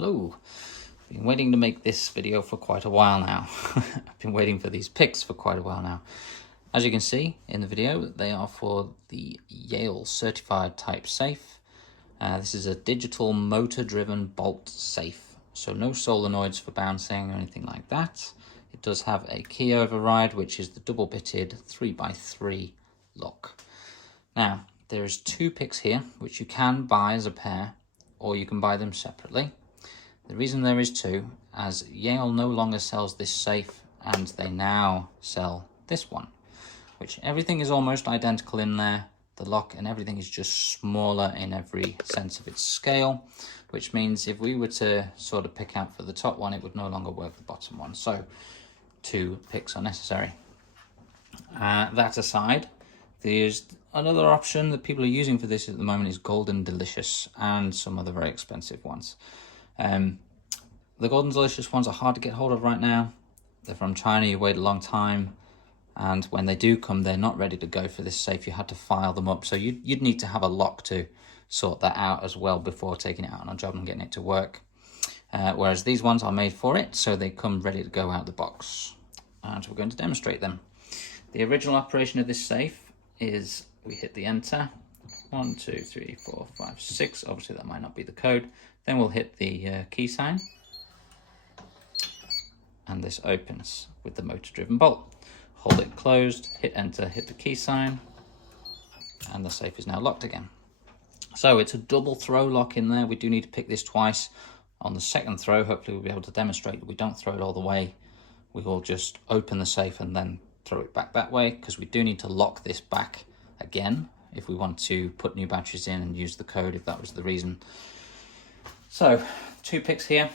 Hello. I've been waiting to make this video for quite a while now. I've been waiting for these picks for quite a while now. As you can see in the video, they are for the Yale certified type safe. This is a digital motor-driven bolt safe, so no solenoids for bouncing or anything like that. It does have a key override, which is the double-bitted 3x3 lock. Now, there's two picks here, which you can buy as a pair, or you can buy them separately. The reason there is two, as Yale no longer sells this safe, and they now sell this one, which everything is almost identical in there. The lock and everything is just smaller in every sense of its scale, which means if we were to sort of pick out for the top one, it would no longer work the bottom one. So two picks are necessary. That aside, there's another option that people are using for this at the moment is Golden Delicious and some other very expensive ones. The Golden Delicious ones are hard to get hold of right now. They're from China, you wait a long time, and when they do come, they're not ready to go for this safe. You had to file them up, so you'd need to have a lock to sort that out as well before taking it out on a job and getting it to work. Whereas these ones are made for it, so they come ready to go out the box. And we're going to demonstrate them. The original operation of this safe is we hit the enter. 1, 2, 3, 4, 5, 6. Obviously that might not be the code. Then we'll hit the key sign. And this opens with the motor-driven bolt. Hold it closed, hit enter, hit the key sign, and the safe is now locked again. So it's a double throw lock in there. We do need to pick this twice. On the second throw, hopefully we'll be able to demonstrate that we don't throw it all the way. We will just open the safe and then throw it back that way, because we do need to lock this back again if we want to put new batteries in and use the code if that was the reason. So two picks here.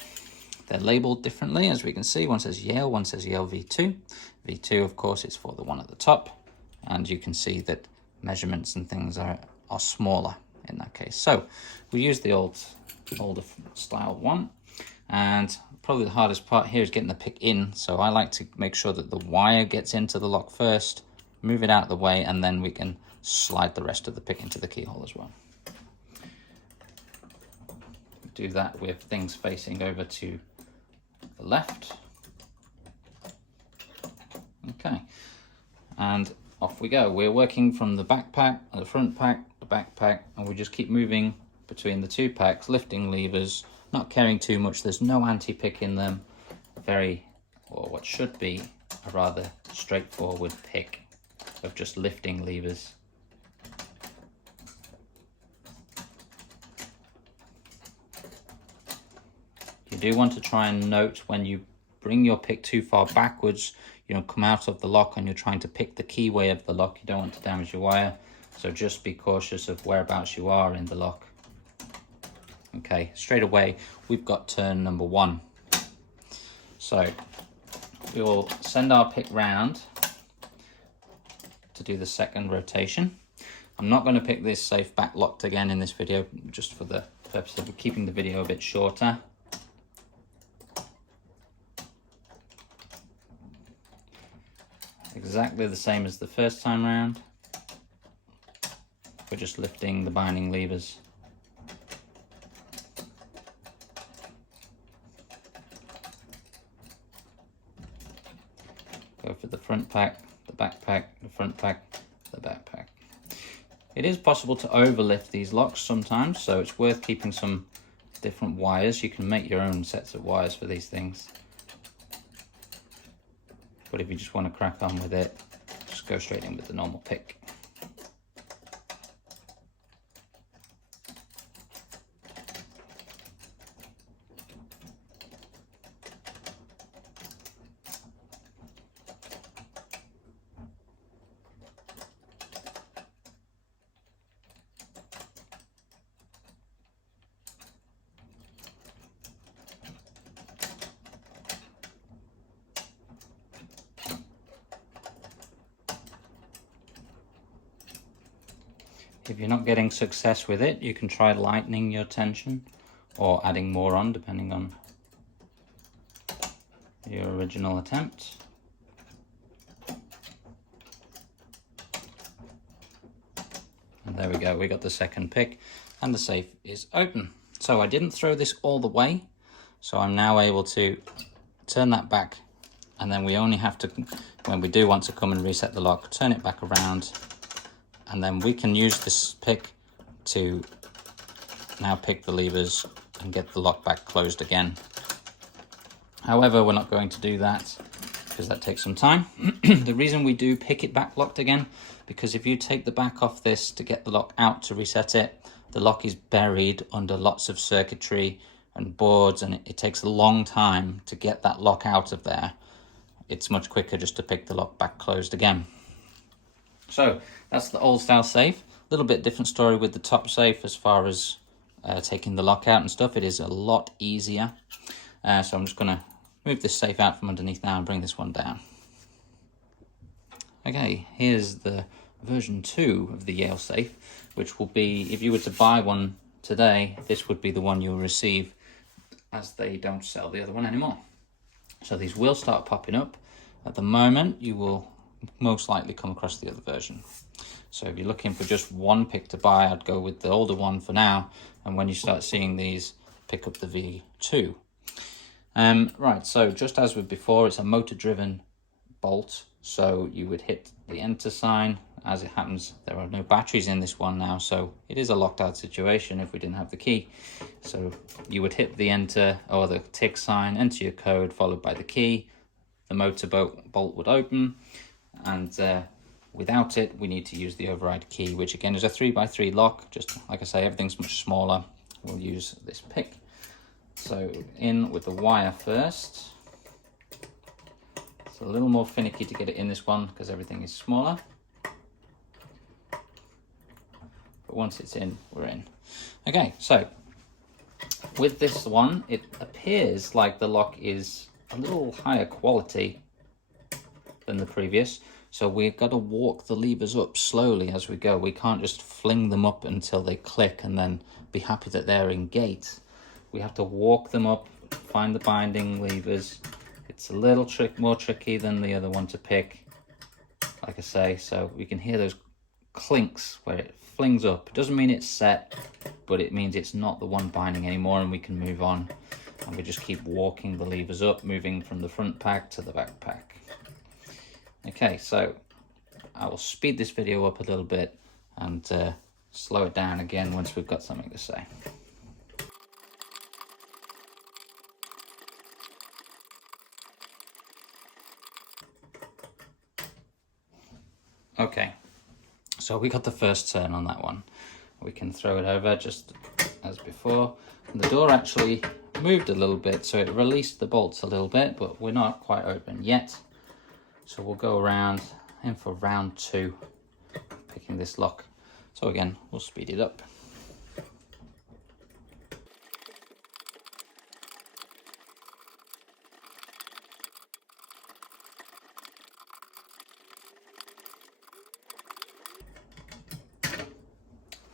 They're labeled differently, as we can see. One says Yale, one says Yale V2. V2, of course, is for the one at the top. And you can see that measurements and things are smaller in that case. So we use the older style one. And probably the hardest part here is getting the pick in. So I like to make sure that the wire gets into the lock first, move it out of the way, and then we can slide the rest of the pick into the keyhole as well. Do that with things facing over to the left. Okay, and off we go. We're working from the backpack, the front pack, the backpack, and we just keep moving between the two packs, lifting levers, not caring too much. There's no anti-pick in them. Or what should be a rather straightforward pick of just lifting levers. You do want to try and note when you bring your pick too far backwards, you don't come out of the lock and you're trying to pick the keyway of the lock. You don't want to damage your wire, so just be cautious of whereabouts you are in the lock. Okay, straight away we've got turn number 1. So we will send our pick round to do the second rotation. I'm not going to pick this safe back locked again in this video, just for the purpose of keeping the video a bit shorter. Exactly the same as the first time round. We're just lifting the binding levers. Go for the front pack, the backpack, the front pack, the backpack. It is possible to overlift these locks sometimes, so it's worth keeping some different wires. You can make your own sets of wires for these things. But if you just want to crack on with it, just go straight in with the normal pick. If you're not getting success with it, you can try lightening your tension or adding more on, depending on your original attempt. And there we go, we got the second pick and the safe is open. So I didn't throw this all the way. So I'm now able to turn that back, and then we only have to, when we do want to come and reset the lock, turn it back around, and then we can use this pick to now pick the levers and get the lock back closed again. However, we're not going to do that because that takes some time. The reason we do pick it back locked again, because if you take the back off this to get the lock out to reset it, the lock is buried under lots of circuitry and boards, and it takes a long time to get that lock out of there. It's much quicker just to pick the lock back closed again. So that's the old style safe. A little bit different story with the top safe as far as taking the lock out and stuff. It is a lot easier. So I'm just going to move this safe out from underneath now and bring this one down. Okay, here's the version 2 of the Yale safe, which will be, if you were to buy one today, this would be the one you'll receive, as they don't sell the other one anymore. So these will start popping up. At the moment, you will most likely come across the other version. So if you're looking for just one pick to buy, I'd go with the older one for now, and when you start seeing these, pick up the V2. Right, so just as with before, it's a motor-driven bolt, so you would hit the enter sign. As it happens, there are no batteries in this one now, so it is a locked out situation if we didn't have the key. So you would hit the enter or the tick sign, enter your code, followed by the key. The motor bolt would open, and without it, we need to use the override key, which again is a 3x3 lock. Just like I say, everything's much smaller. We'll use this pick. So in with the wire first. It's a little more finicky to get it in this one because everything is smaller. But once it's in, we're in. Okay, so with this one, it appears like the lock is a little higher quality than the previous. So we've got to walk the levers up slowly as we go. We can't just fling them up until they click and then be happy that they're in gate. We have to walk them up, find the binding levers. It's a little more tricky than the other one to pick, like I say. So we can hear those clinks where it flings up. It doesn't mean it's set, but it means it's not the one binding anymore, and we can move on. And we just keep walking the levers up, moving from the front pack to the back pack. Okay, so I will speed this video up a little bit and slow it down again once we've got something to say. Okay, so we got the first turn on that one. We can throw it over just as before. And the door actually moved a little bit, so it released the bolts a little bit, but we're not quite open yet. So we'll go around in for round 2, picking this lock. So again, we'll speed it up.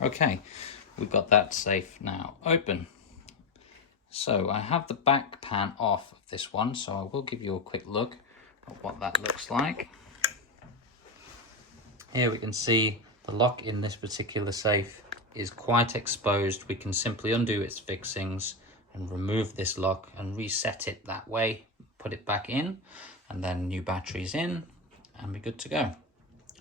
Okay, we've got that safe now open. So I have the back pan off of this one, so I will give you a quick look at what that looks like. Here we can see the lock in this particular safe is quite exposed. We can simply undo its fixings and remove this lock and reset it that way, put it back in, and then new batteries in, and we're good to go.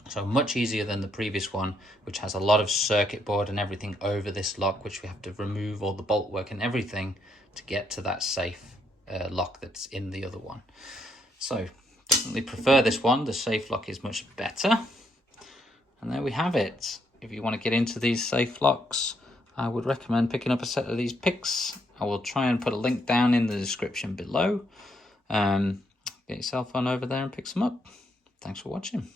So much easier than the previous one, which has a lot of circuit board and everything over this lock, which we have to remove all the bolt work and everything to get to that safe lock that's in the other one. So definitely prefer this one. The safe lock is much better. And there we have it. If you want to get into these safe locks, I would recommend picking up a set of these picks. I will try and put a link down in the description below. Get your cell phone over there and pick some up. Thanks for watching.